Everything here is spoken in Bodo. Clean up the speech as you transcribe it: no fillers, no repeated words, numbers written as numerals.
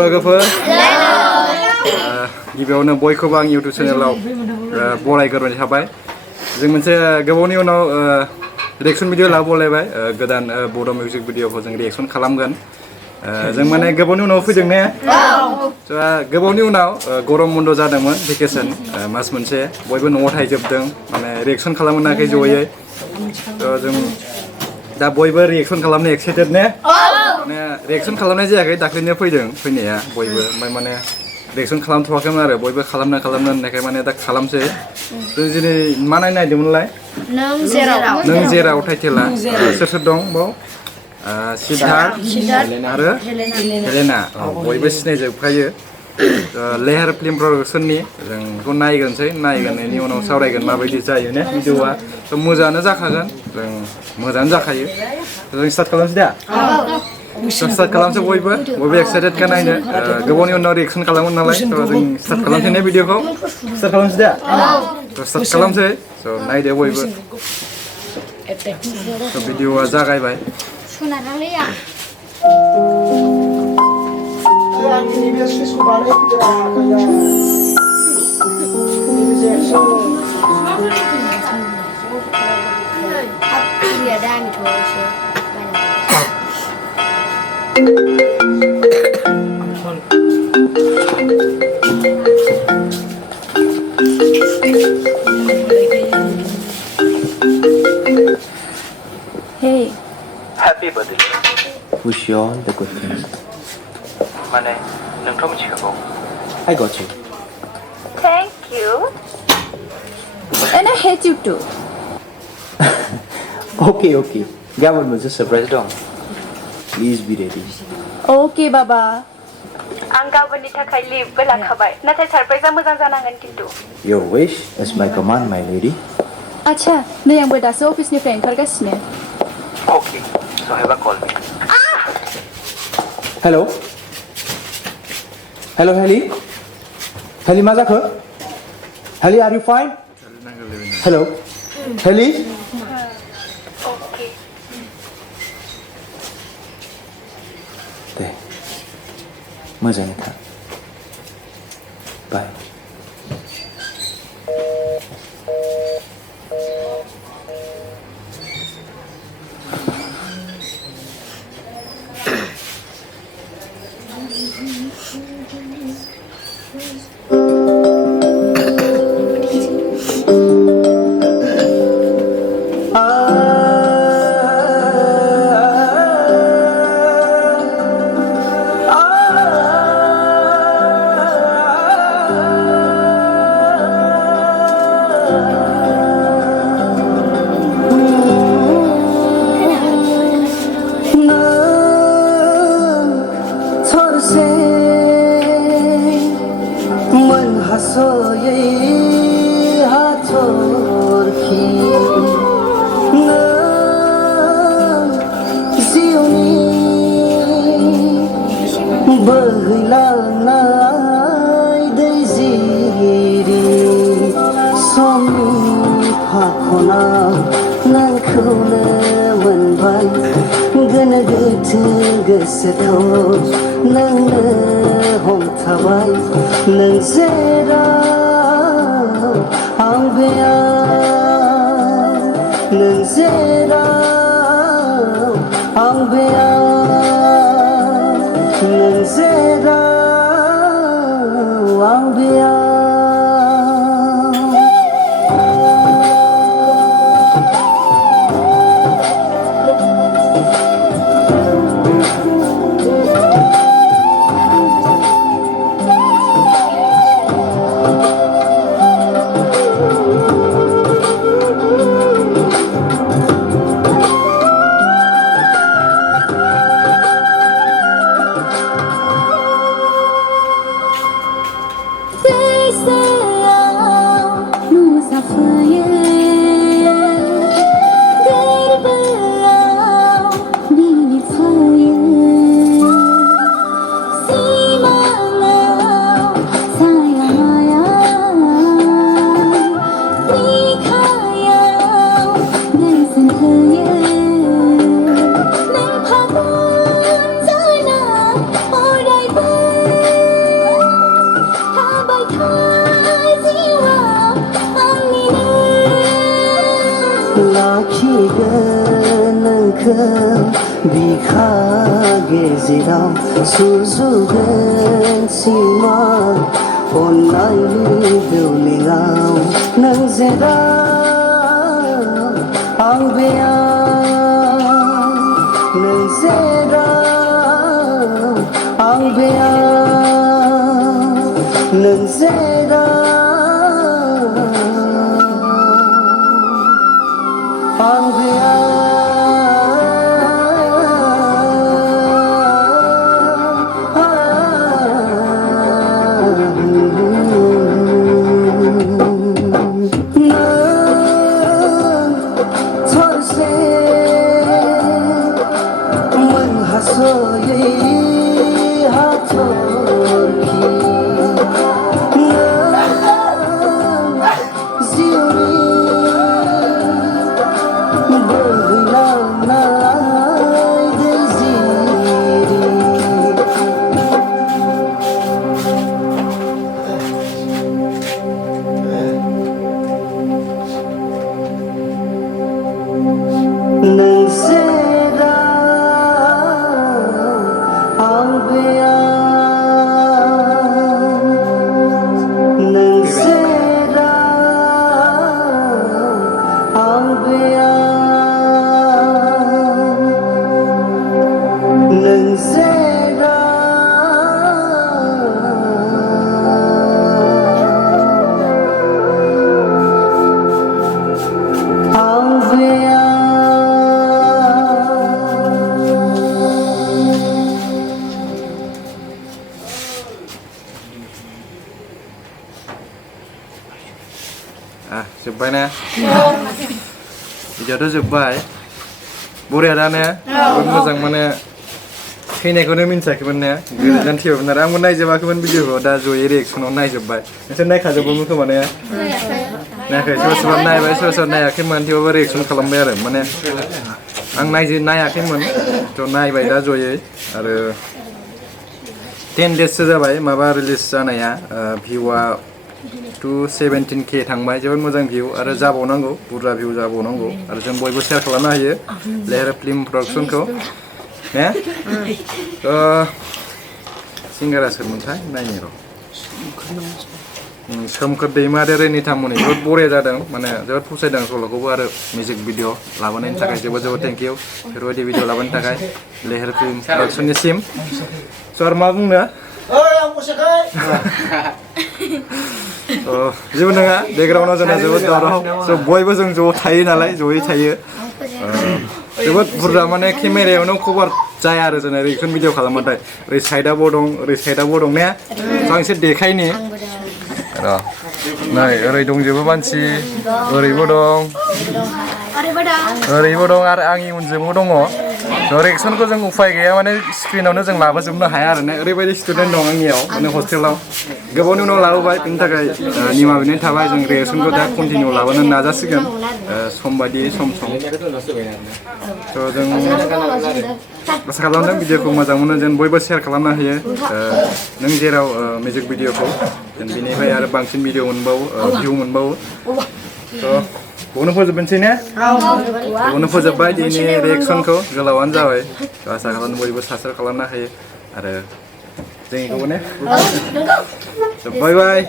लोगोफोर गिबियावनो बयखौबो आं इउटिउब चेनेलाव बरायग्रोनाय थाबाय जों मोनसे गोबावनि उनाव रिएक्सन भिडिअ लाबोलायबाय गोदान बड' मिउजिक भिडिअखौ जों रिएक्सन खालामगोन जों माने गोबावनि उनाव फैदों ने गोबावनि उनाव गरम बन्द जादोंमोन भेकेसन मास मोनसे बयबो न'आव थाहैजोबदों माने रिएक्सन खालामनो मोनाखै जयै जों दा बयबो रिएक्सन खालामनो एक्साइटेड ने माने रिएक्सन खालामनाय जायाखै दाख्लैनो फैदों फैनाया बयबो ओमफ्राय माने रिएक्सन खालामथ'वाखैमोन आरो बयबो खालामनो होननायखाय माने दा खालामसै जों दिनै मा नायनो नागिरदोंमोनलाय नों जेराव टाइटेला सोर सोर दं बाव सिद्धार्थ आरो हेलेना बयबो सिनायजोबखायो लेहार फिल्म प्रडाक्सननि जों बेखौ नायगोननि उनाव सावरायगोन माबायदि जायो ने भिडिअआ मोजाङानो जाखागोन जों मोजाङानो जाखायो जों स्टार्ट खालामसै दा स्टार्ट खालामसै बयबो एक्साइटेडखा नायनो गोबावनि उनाव रिएक्सन खालामगोन नालाय थ' जों स्टार्ट खालामसै ने भिडिअखौ स्टार्ट खालामसै दा स्टार्ट खालामसै स' नायदो बयबो स' भिडिअआ जागायबाय Hey. Happy birthday. Wish you all the good things. माने नोंथ' मिथिखागौ. I got you. Thank you. And I hate you too. Okay. गाबोन मोनसे सरप्राइज दं. Please be ready. Okay, Baba. आं गाबोननि थाखाय लिभबो लाखाबाय नाथाय सरप्राइजआ मोजां जानांगोन किन्तु Your wish is my command, my lady. आच्छा नै आंबो दासो अफिसनिफ्राय ओंखारगासिनो Okay, so have a call me. Hello, Heli? Heli मा जाखो? Heli, are you fine? Hello, Heli? Okay. दे मोजाङै था बाय गोसोखौ नोंनो हमथाबाय नों जेराव आं बेयाव नों जेराव आं बेयाव नों जेराव आं बेयाव लुबैगोन नोंखौ बिखा गेजेराव सुजुगोन सिमां अननायनि दौलेङाव नों जेराव आं बेयाव नों जेराव आं बेयाव नों जेराव आं बेयाव जोब्बाय ना भिडिअ'आथ' जोब्बाय बरिया दा ने जोबोद मोजां माने थैनायखौनो मिन्थियाखैमोन ने गोजान थैबायमोन आरो आंबो नायजोबाखैमोन भिडिअ'खौ दा जयै रिएक्सनाव नायजोब्बाय नोंसोर नायखाजोबोमोन खोमा ने नायाखै सोरबा सोरबा नायबाय सोरबा सोरबा नायाखैमोन थेवबाबो रिएक्सन खालामबाय आरो माने आं नायाखैमोन थ' नायबाय दा जयै आरो 10 डेजसो जाबाय माबा रिलिज जानाया भिउआ 217K थांबाय जोबोद मोजां भिउ आरो जाबावनांगौ बुरजा भिउ जाबावनांगौ आरो जों बयबो शेयार खालामनो हायो लेहेर फिल्म प्रडाक्सनखौ ने सिंगारा सोरमोनथाय नायनि र' सोमखोर दैमारि रेनिथामोननि जोबोद बरिया जादों माने जोबोद फसायदों सल'खौबो आरो मिउजिक भिडिअ लाबोनायनि थाखाय जोबोद जोबोद थेंक इउ बेफोरबायदि भिडिअ लाबोनो थाखाय लेहेर फिल्म प्रडाक्सननिसिम स' आरो मा बुंनो जेबो नङा बेकग्राउन्डआव जोंना जोबोद दावराव स' बयबो जों ज' थायो नालाय जयै थायो जोबोद बुरजा माने केमेरायावनो कभार जाया आरो जोंना रिएक्सन भिडिअ खालामबाथाय ओरै साइडआवबो दं ओरै साइडआवबो दं ने स' आं एसे देखायनि र' नै ओरै दंजोबो मानसि ओरैबो दं ओरैबो दं आरो आंनि उनजोंबो दङ रिएक्सनखौ जों उफाय गैया माने स्क्रिनावनो जों लाबोजोबनो हाया आरो ने ओरैबायदि स्टुडेन्ट दं आंनियाव माने हस्टेलाव गोबावनि उनाव लाबोबाय बिनि थाखाय निमाहा बिनाय थाबाय जों रिएक्सनखौ दा कन्टिनिउ लाबोनो नाजासिगोन सम बायदियै सम स' जों आसा खालामदों भिडिअखौ मोजां मोनो जों बयबो शेयार खालामनो हायो नों जेराव मिउजिक भिडिअखौ जों बिनिफ्राय आरो बांसिन भिडिअ मोनबावो भिउ मोनबावो थ' बेखौनो फोजोबनोसै ने बेखौनो फोजोबबाय दिनै रिएक्सनखौ गोलावानो जाबाय आसा खालामदों बयबो साबस्क्राइब खालामनो हायो आरो जोंनिखौबो ने बाय बाय